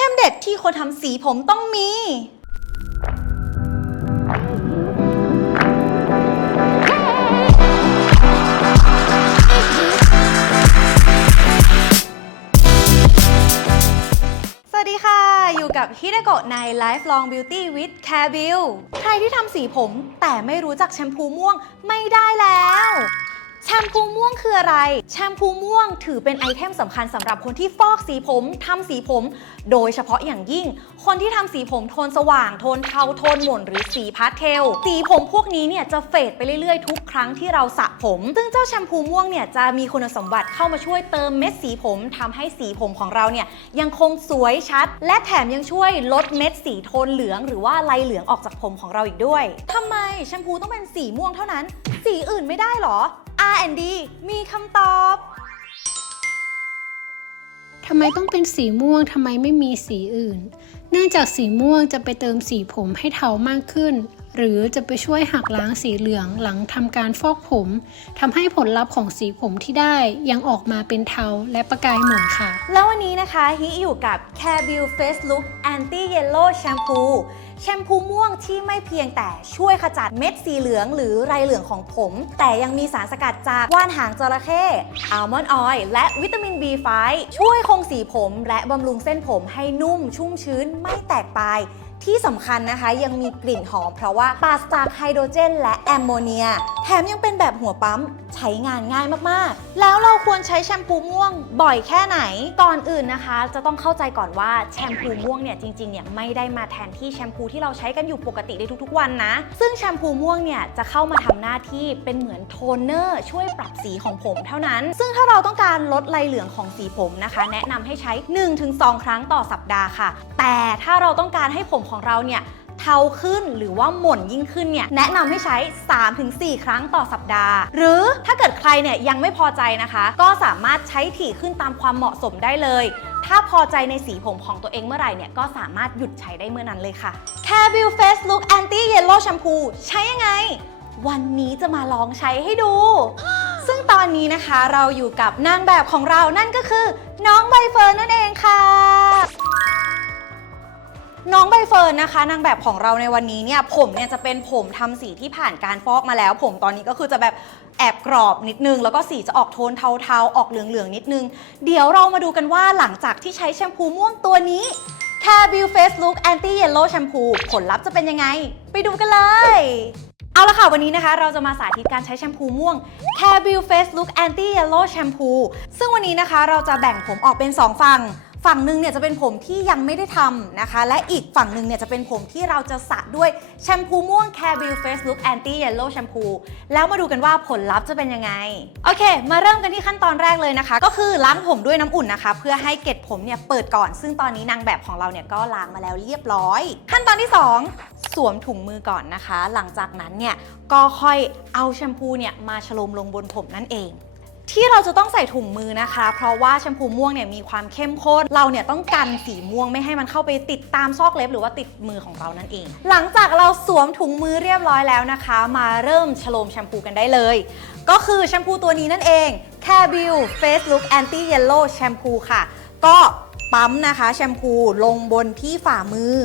ข้มเด็ดที่คนทำสีผมต้องมี สวัสดีค่ะ อยู่กับฮิเดโกะใน Lifelong Beauty with Care Bill ใครที่ทำสีผมแต่ไม่รู้จักแชมพูม่วงไม่ได้แล้ว แชมพูม่วงคืออะไร แชมพูม่วงถือเป็นไอเทมสำคัญสำหรับคนที่ฟอกสีผมทำสีผม โดยเฉพาะอย่างยิ่ง คนที่ทำสีผมโทนสว่าง โทนเทา โทนหม่นหรือสีพาสเทล สีผมพวกนี้เนี่ยจะเฟดไปเรื่อยๆ ทุกครั้งที่เราสระผม ซึ่งเจ้าแชมพูม่วงเนี่ยจะมีคุณสมบัติเข้ามาช่วยเติมเม็ดสีผมทำให้สีผมของเราเนี่ยยังคงสวยชัด และแถมยังช่วยลดเม็ดสีโทนเหลือง หรือว่าลายเหลืองออกจากผมของเราอีกด้วยทำไมแชมพูต้องเป็นสีม่วงเท่านั้น สีอื่นไม่ได้หรอ R&D มีคำตอบ ทำไมต้องเป็นสีม่วง ทำไมไม่มีสีอื่น เนื่องจากสีม่วงจะไปเติมสีผมให้เทามากขึ้น หรือจะไปช่วยหักล้างสีเหลืองหลังทำการฟอกผมทำให้ผลลัพธ์ของสีผมที่ได้ยังออกมาเป็นเทาและประกายหม่นค่ะ แล้ววันนี้นะคะฮิอยู่กับ Care b i l Face Look Anti Yellow Shampoo แชมพูม่วงที่ไม่เพียงแต่ช่วยขจัดเม็ดสีเหลืองหรือไรเหลืองของผม แต่ยังมีสารสกัดจากว่านหางจระเข้อัลมอนด์ออยล์และวิตามิน B5 ช่วยคงสีผมและบำรุงเส้นผมให้นุ่มชุ่มชื้นไม่แตกปลาย ที่สำคัญนะคะยังมีกลิ่นหอมเพราะว่าปราศจากไฮโดรเจน และแอมโมเนีย แถมยังเป็นแบบหัวปั๊ม ใช้งานง่ายมากๆ แล้วเราควรใช้แชมพูม่วงบ่อยแค่ไหน ก่อนอื่นนะคะ จะต้องเข้าใจก่อนว่าแชมพูม่วงเนี่ยจริงๆเนี่ยไม่ได้มาแทนที่แชมพูที่เราใช้กันอยู่ปกติในทุกๆวันนะ ซึ่งแชมพูม่วงเนี่ยจะเข้ามาทำหน้าที่เป็นเหมือนโทนเนอร์ช่วยปรับสีของผมเท่านั้น ซึ่งถ้าเราต้องการลดลายเหลืองของสีผมนะคะ แนะนำให้ใช้ 1-2 ครั้งต่อสัปดาห์ค่ะ แต่ถ้าเราต้องการให้ผมของเราเนี่ย เทาขึ้นหรือว่าหม่นยิ่งขึ้นเนี่ยแนะนำให้ใช้ 3-4 ครั้งต่อสัปดาห์ หรือถ้าเกิดใครเนี่ยยังไม่พอใจนะคะ ก็สามารถใช้ถี่ขึ้นตามความเหมาะสมได้เลย ถ้าพอใจในสีผมของตัวเองเมื่อไหร่เนี่ยก็สามารถหยุดใช้ได้เมื่อนั้นเลยค่ะ Care View Face Look Anti Yellow Shampoo ใช้ยังไง วันนี้จะมาลองใช้ให้ดูซึ่งตอนนี้นะคะเราอยู่กับนางแบบของเรานั่นก็คือ น้องใบเฟิร์นนั่นเองค่ะ น้องใบเฟิร์นนะคะนางแบบของเราในวันนี้เนี่ยผมเนี่ยจะเป็นผมทำสีที่ผ่านการฟอกมาแล้ว ผมตอนนี้ก็คือจะแบบแอบกรอบนิดนึง แล้วก็สีจะออกโทนเทาๆ ออกเหลืองๆ นิดนึง เดี๋ยวเรามาดูกันว่าหลังจากที่ใช้แชมพูม่วงตัวนี้ Care View Face Look Anti Yellow Shampoo ผลลัพธ์จะเป็นยังไง ไปดูกันเลย เอาละค่ะ วันนี้นะคะ เราจะมาสาธิตการใช้แชมพูม่วง Care View Face Look Anti Yellow Shampoo ซึ่งวันนี้นะคะเราจะแบ่งผมออกเป็น 2 ฝั่ง ฝั่งหนึ่งเนี่ยจะเป็นผมที่ยังไม่ได้ทำนะคะ และอีกฝั่งหนึ่งเนี่ยจะเป็นผมที่เราจะสระด้วยแชมพูม่วง Care View Face Look Anti Yellow Shampoo แล้วมาดูกันว่าผลลัพธ์จะเป็นยังไง โอเค มาเริ่มกันที่ขั้นตอนแรกเลยนะคะ ก็คือล้างผมด้วยน้ำอุ่นนะคะ เพื่อให้เกล็ดผมเนี่ยเปิดก่อน ซึ่งตอนนี้นางแบบของเราเนี่ยก็ล้างมาแล้วเรียบร้อย ขั้นตอนที่ 2 สวมถุงมือก่อนนะคะ หลังจากนั้นเนี่ยก็ค่อยเอาแชมพูเนี่ยมาฉโลมลงบนผมนั่นเอง ที่เราจะต้องใส่ถุงมือนะคะ เพราะว่าแชมพูม่วงเนี่ยมีความเข้มข้น เราเนี่ยต้องกันสีม่วงไม่ให้มันเข้าไปติดตามซอกเล็บหรือว่าติดมือของเรานั่นเอง หลังจากเราสวมถุงมือเรียบร้อยแล้วนะคะ มาเริ่มฉโลมแชมพูกันได้เลย ก็คือแชมพูตัวนี้นั่นเอง Care b i l Face Look Anti Yellow Shampoo ค่ะ ก็ปั๊มนะคะแชมพูลงบนที่ฝ่ามือ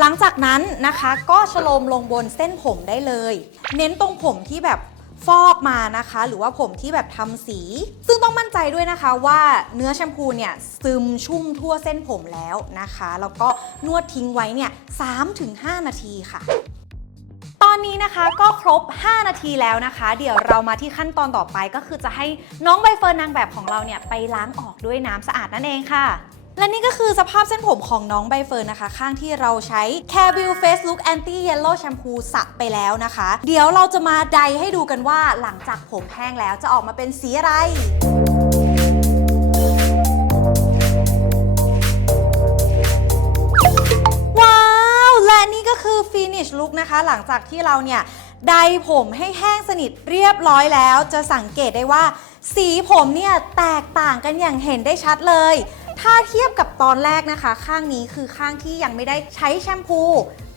หลังจากนั้นนะคะก็ฉโลมลงบนเส้นผมได้เลย เน้นตรงผมที่แบบ ฟอกมานะคะ หรือว่าผมที่แบบทำสี ซึ่งต้องมั่นใจด้วยนะคะว่าเนื้อแชมพูเนี่ยซึมชุ่มทั่วเส้นผมแล้วนะคะ แล้วก็นวดทิ้งไว้เนี่ย3-5 นาทีค่ะตอนนี้นะคะก็ครบ 5 นาทีแล้วนะคะ เดี๋ยวเรามาที่ขั้นตอนต่อไปก็คือจะให้น้องใบเฟิร์นนางแบบของเราเนี่ยไปล้างออกด้วยน้ำสะอาดนั่นเองค่ะ และนี่ก็คือสภาพเส้นผมของน้องใบเฟิร์นนะคะ ข้างที่เราใช้ Care View Face Look Anti Yellow Shampoo สระไปแล้วนะคะ เดี๋ยวเราจะมาไดให้ดูกันว่าหลังจากผมแห้งแล้วจะออกมาเป็นสีอะไรว้าวและนี่ก็คือ finish look นะคะ หลังจากที่เราเนี่ยไดผมให้แห้งสนิทเรียบร้อยแล้ว จะสังเกตได้ว่า สีผมเนี่ยแตกต่างกันอย่างเห็นได้ชัดเลย ถ้าเทียบกับตอนแรกนะคะ ข้างนี้คือข้างที่ยังไม่ได้ใช้แชมพู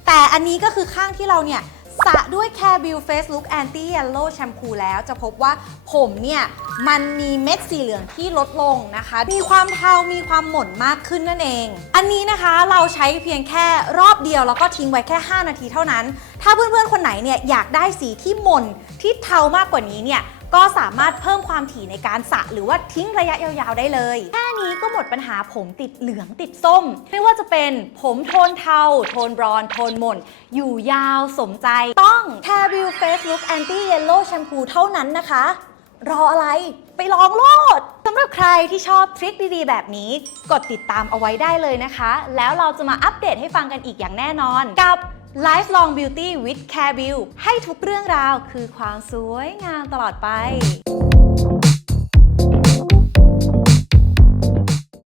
แต่อันนี้ก็คือข้างที่เราเนี่ยสระด้วย Care View Face Look Anti Yellow Shampoo แล้วจะพบว่าผมเนี่ย มันมีเม็ดสีเหลืองที่ลดลงนะคะ มีความเทา มีความหม่นมากขึ้นนั่นเอง อันนี้นะคะเราใช้เพียงแค่รอบเดียว แล้วก็ทิ้งไว้แค่ 5 นาทีเท่านั้น ถ้าเพื่อนๆ คนไหนเนี่ย อยากได้สีที่หม่นที่เทามากกว่านี้เนี่ย ก็สามารถเพิ่มความถี่ในการสระหรือว่าทิ้งระยะยาวๆได้เลย แค่นี้ก็หมดปัญหาผมติดเหลืองติดส้ม ไม่ว่าจะเป็นผมโทนเทา โทนบรอนโทนหม่น อยู่ยาวสมใจต้อง c a r e w Face Look Anti Yellow Shampoo เท่านั้นนะคะ รออะไรไปลองโลดสำหรับใครที่ชอบทริคดีๆ แบบนี้ กดติดตามเอาไว้ได้เลยนะคะ แล้วเราจะมาอัปเดตให้ฟังกันอีกอย่างแน่นอนกับ Lifelong Beauty with Care b i l ให้ทุกเรื่องราวคือความสวยงามตลอดไป